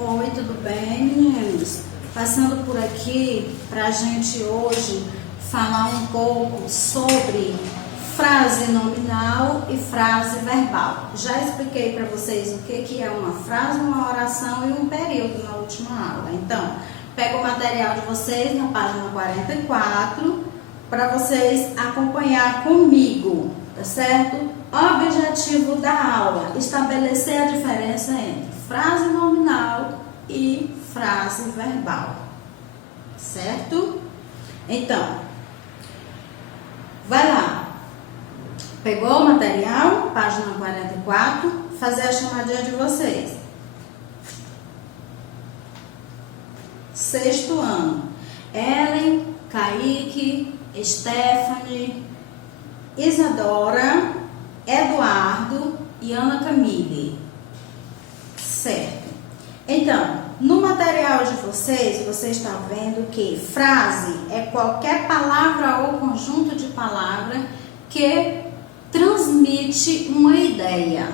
Oi, tudo bem, meninos? Passando por aqui para a gente hoje falar um pouco sobre frase nominal e frase verbal. Já expliquei para vocês o que é uma frase, uma oração e um período na última aula. Então, pega o material de vocês na página 44 para vocês acompanhar comigo, tá certo? Objetivo da aula: estabelecer a diferença entre frase nominal e frase verbal, certo? Então, vai lá. Pegou o material? Página 44, fazer a chamadinha de vocês. Sexto ano. Ellen, Kaique, Stephanie, Isadora, Eduardo e Ana Camille. Certo. Então, no material de vocês, você está vendo que frase é qualquer palavra ou conjunto de palavras que transmite uma ideia,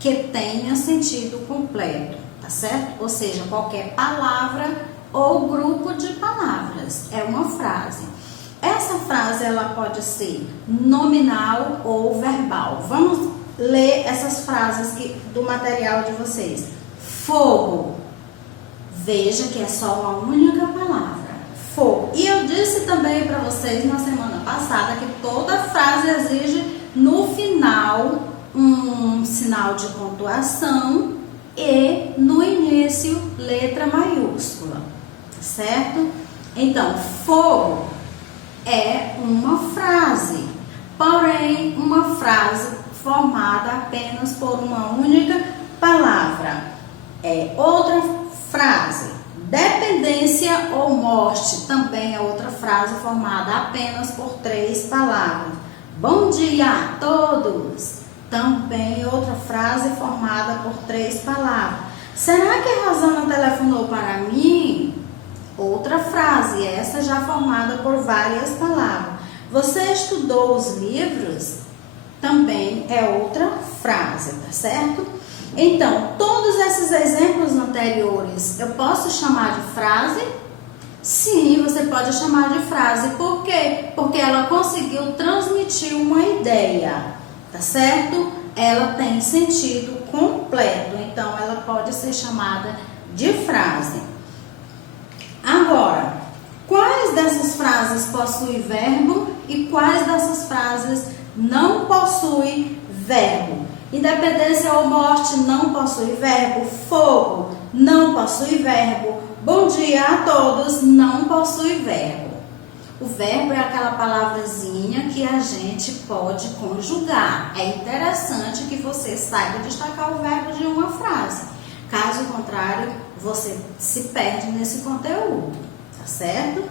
que tenha sentido completo, tá certo? Ou seja, qualquer palavra ou grupo de palavras é uma frase. Essa frase ela pode ser nominal ou verbal. Vamos ler essas frases do material de vocês. Fogo. Veja que é só uma única palavra. Fogo. E eu disse também para vocês na semana passada que toda frase exige no final um sinal de pontuação e no início letra maiúscula, certo? Então, fogo é uma frase, porém uma frase formada apenas por uma única palavra. É outra frase. Dependência ou morte também é outra frase formada apenas por 3 palavras. Bom dia a todos, também outra frase formada por 3 palavras. Será que a Rosana telefonou para mim? Outra frase, essa já formada por várias palavras. Você estudou os livros? Também é outra frase, tá certo? Então, todos esses exemplos anteriores, eu posso chamar de frase? Sim, você pode chamar de frase. Por quê? Porque ela conseguiu transmitir uma ideia, tá certo? Ela tem sentido completo, então ela pode ser chamada de frase. Agora, quais dessas frases possuem verbo e quais dessas frases não possuem verbo? Independência ou morte não possui verbo. Fogo não possui verbo. Bom dia a todos não possui verbo. O verbo é aquela palavrazinha que a gente pode conjugar. É interessante que você saiba destacar o verbo de uma frase. Caso contrário, você se perde nesse conteúdo, tá certo?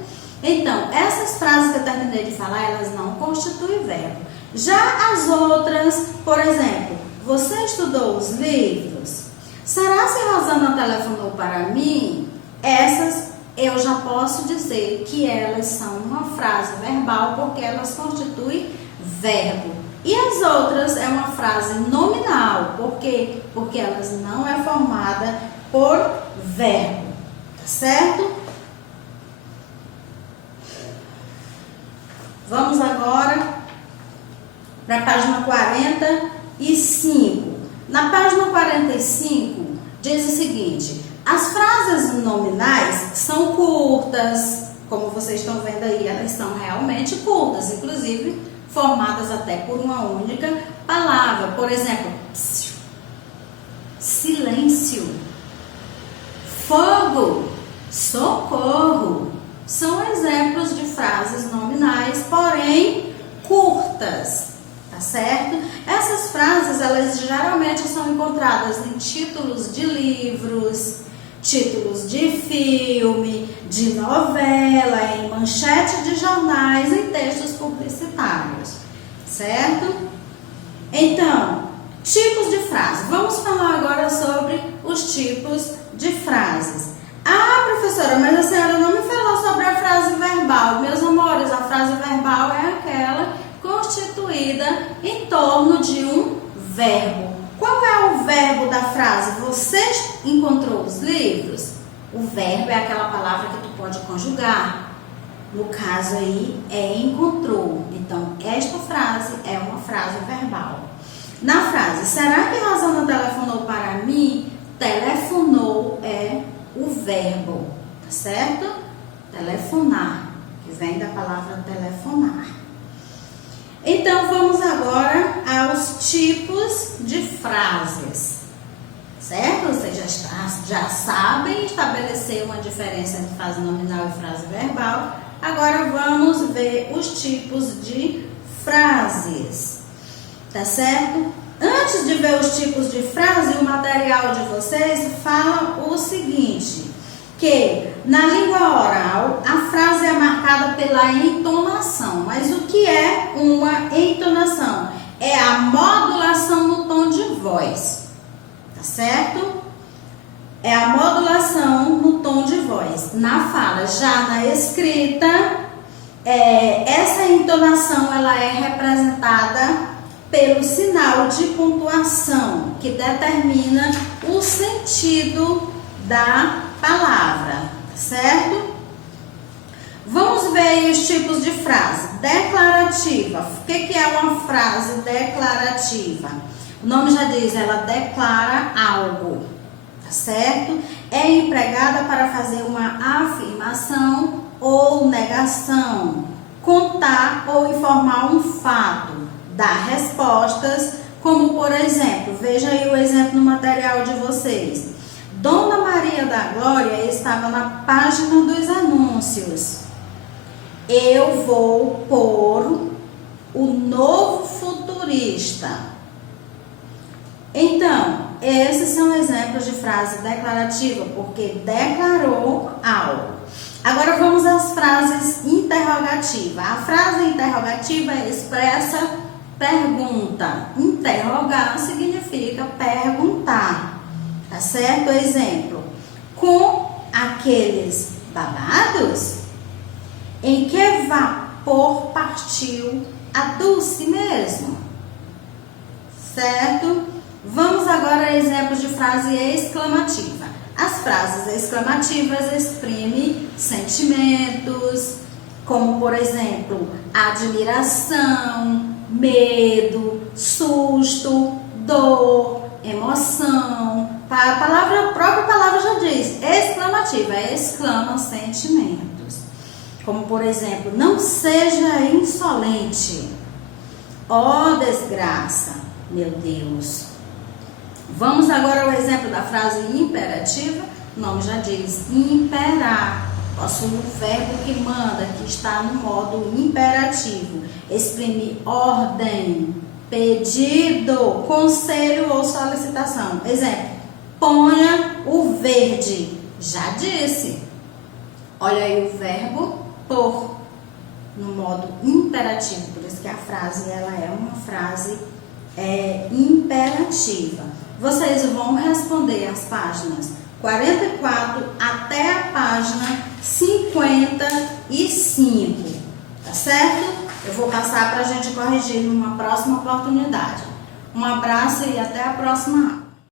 Então, essas frases que eu terminei de falar, elas não constituem verbo. Já as outras, por exemplo, você estudou os livros? Será se a Rosana telefonou para mim? Essas eu já posso dizer que elas são uma frase verbal porque elas constituem verbo. E as outras é uma frase nominal, por quê? Porque elas não é formada por verbo, tá certo? Vamos agora para a página 45. Na página 45 diz o seguinte: as frases nominais são curtas, como vocês estão vendo aí, elas são realmente curtas, inclusive formadas até por uma única palavra. Por exemplo, silêncio, fogo, socorro. São exemplos de frases nominais, porém curtas, tá certo? Essas frases, elas geralmente são encontradas em títulos de livros, títulos de filme, de novela, em manchete de jornais, em textos publicitários, certo? Então, tipos de frases. Vamos falar agora sobre os tipos de frases. Ah, professora, mas a senhora não me falou sobre a frase verbal. Meus amores, a frase verbal é aquela constituída em torno de um verbo. Qual é o verbo da frase? Você encontrou os livros? O verbo é aquela palavra que tu pode conjugar. No caso aí, é encontrou. Então, esta frase é uma frase verbal. Na frase, será que Rosana telefonou para mim? Telefonou é o verbo, tá certo? Telefonar, que vem da palavra telefonar. Então, vamos agora aos tipos de frases. Certo? Vocês já sabem estabelecer uma diferença entre frase nominal e frase verbal. Agora vamos ver os tipos de frases. Tá certo? Antes de ver os tipos de frase, o material de vocês fala o seguinte, que na língua oral a frase é marcada pela entonação. Mas o que é uma entonação? É a modulação no tom de voz. Tá certo? É a modulação no tom de voz. Na fala, já na escrita, essa entonação ela é representada pelo sinal de pontuação, que determina o sentido da palavra, tá certo? Vamos ver aí os tipos de frase. Declarativa. O que é uma frase declarativa? O nome já diz, ela declara algo, tá certo? É empregada para fazer uma afirmação ou negação, contar ou informar um fato, dar respostas, como por exemplo, veja aí o exemplo no material de vocês. Dona Maria da Glória estava na página dos anúncios. Eu vou pôr o novo futurista. Então, esses são exemplos de frase declarativa, porque declarou algo. Agora vamos às frases interrogativas. A frase interrogativa expressa pergunta. Interrogar significa perguntar, tá certo? Exemplo, com aqueles babados, em que vapor partiu a Dulce mesmo? Certo? Vamos agora a exemplos de frase exclamativa. As frases exclamativas exprimem sentimentos, como por exemplo, admiração, medo, susto, dor, emoção. A própria palavra já diz, exclamativa, exclama sentimentos. Como por exemplo, não seja insolente. Ó desgraça, meu Deus. Vamos agora ao exemplo da frase imperativa. O nome já diz imperar. Possui o verbo que manda, que está no modo imperativo. Exprime ordem, pedido, conselho ou solicitação. Exemplo, ponha o verde. Já disse. Olha aí o verbo pôr no modo imperativo. Por isso que a frase ela é uma frase imperativa. Vocês vão responder as páginas 44 até a página 55, tá certo? Eu vou passar para a gente corrigir numa próxima oportunidade. Um abraço e até a próxima aula.